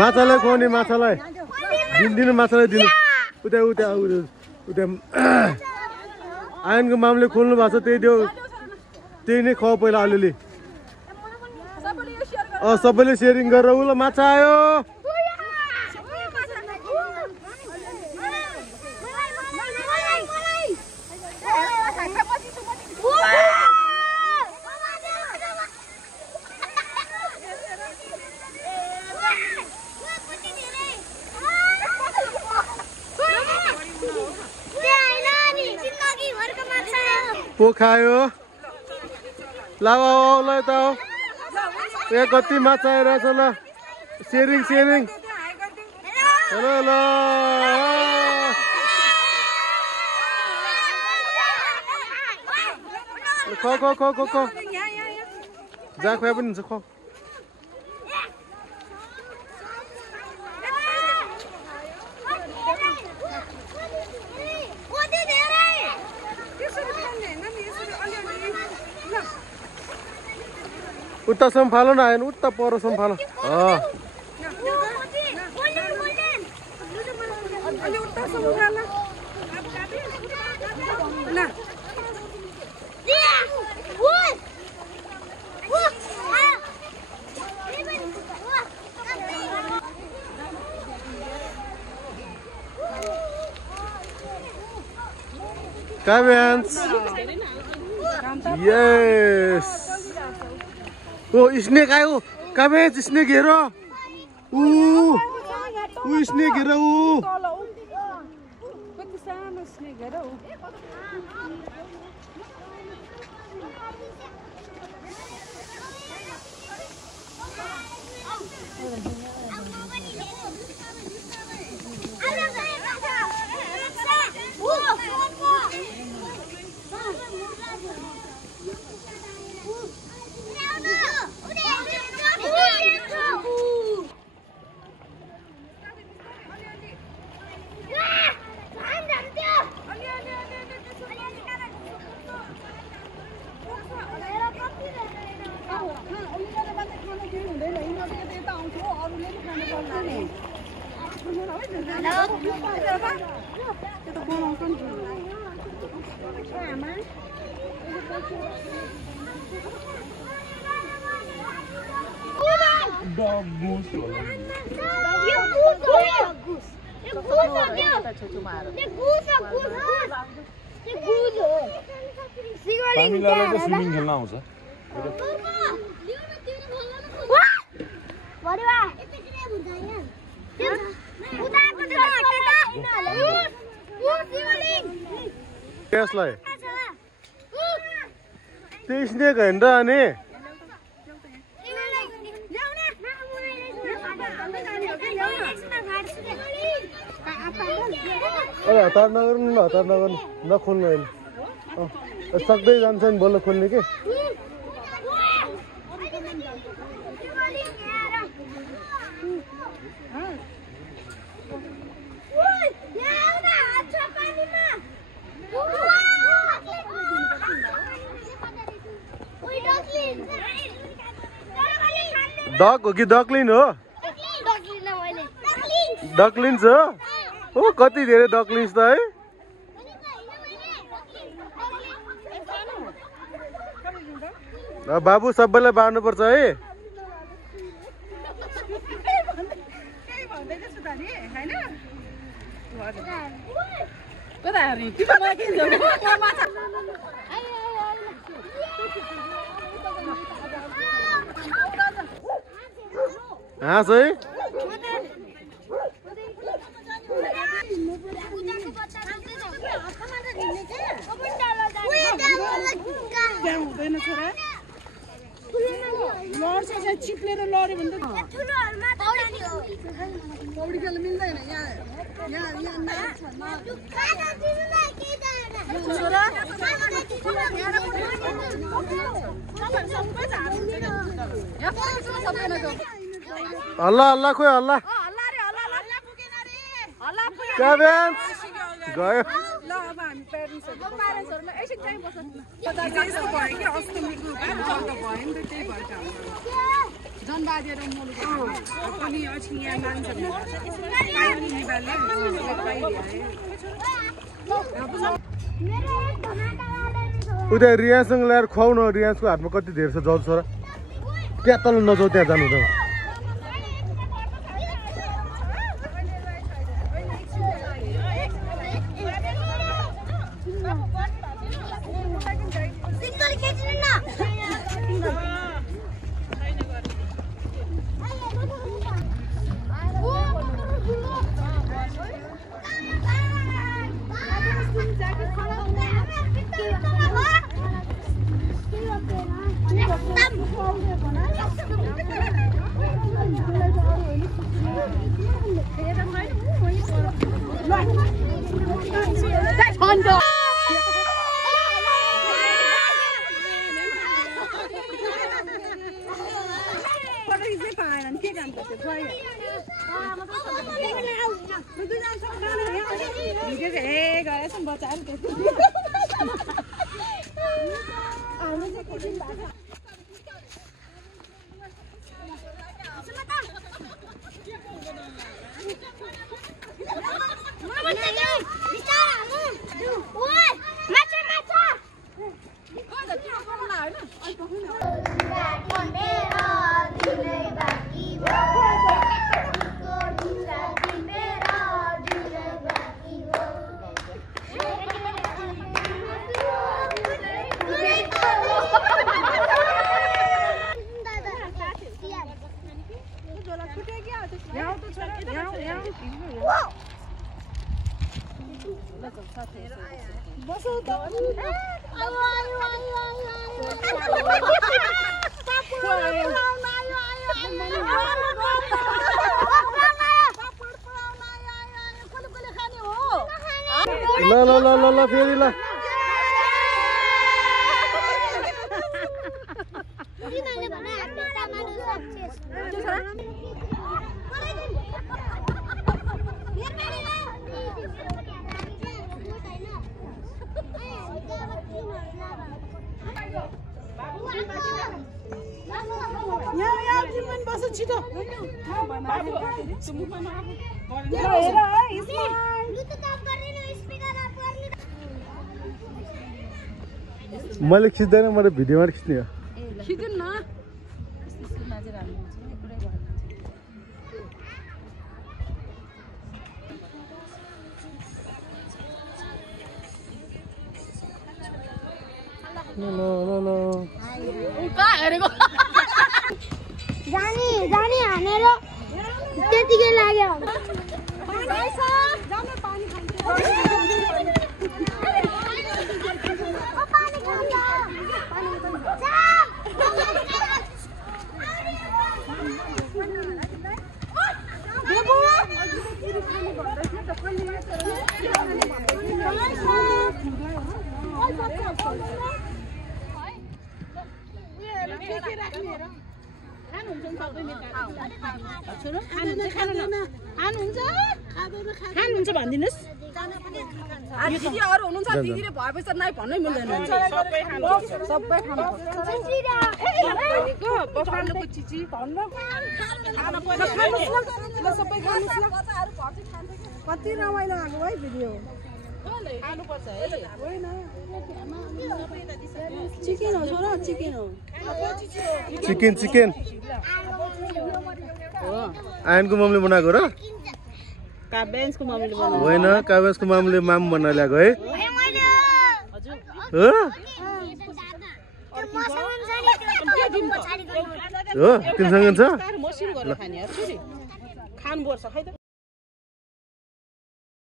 माछालाई खुवाउने माछालाई दिनु माछालाई दिनु उता उता उता आयनको मामले खोल्नु भएको छ त्यही नै खुवाऊ पहिला अलिअलि सबैले सेयरिङ गरेर उला माछा आयो खायो लावा ल त यहाँ कति माछा आइरहेछ ल सेयरिङ हेलो ल ख जा खुवा पनि हुन्छ ख उता सम्फालो न आएन उता पर सम्फालो Cavians. Yes. Oh, snake ayo. Cavians, snake hero. Snake hero. Swimming खेल्न आउँछ त्यसलाई त्यो स्नेक हैन र अनि हतार नगर्नु न हतार नगर्नु नखोल्नु होइन सक्दै जान्छ नि बल्ल खोल्ने के डक हो कि डकलिन हो डकलिन्स हो कति धेरै डकलिन्स त है बाबु सबैलाई बार्नु पर्छ है हाँस है चिप्लेर लड्यो भने पौडी खेल्न मिल्दैन हल्ला हल्ला खोइ हल्ला Cavians गयो ल अब हामी प्यारेन्ट्सहरुलाई एकछिन चाहिँ बस्नु न यस्तो भयो कि अष्टमीको भान्साबाट भयो नि त त्यही भएर जनवादी र मुलुक पनि अछि यहाँ मान्छेले उता रियासँग ल्याएर खुवाउन रियाजको हातमा कति धेरै छ जाउ छोरा त्यहाँ तल नजाउ त्यहाँ जानु त ल फेरि ल मैले खिच्दैन मैले भिडियोमा खिच्ने हो खिच्नु न जानी हानेर त्यतिकै लाग्यो खानुहुन्छ भनिदिनुस् दिदीहरु हुनुहुन्छ दिदीले भएपछि नै भन्नै मिल्दैन सबै बफाल्नुको चिची भन्नु सबै कति रमाइलो आएको है भिडियो खानुपर्छ है होइन चिकन हो छोरा चिकन हो चिकन आयनको मम्मीले बनाएको र काबेन्सको मम्मीले बनाएको होइन काबेन्सको मम्मीले माम बनाएर ल्याएको है हो तिमीसँग छ मसिन गरेर खाने यार छोरी खानु पर्छ खै त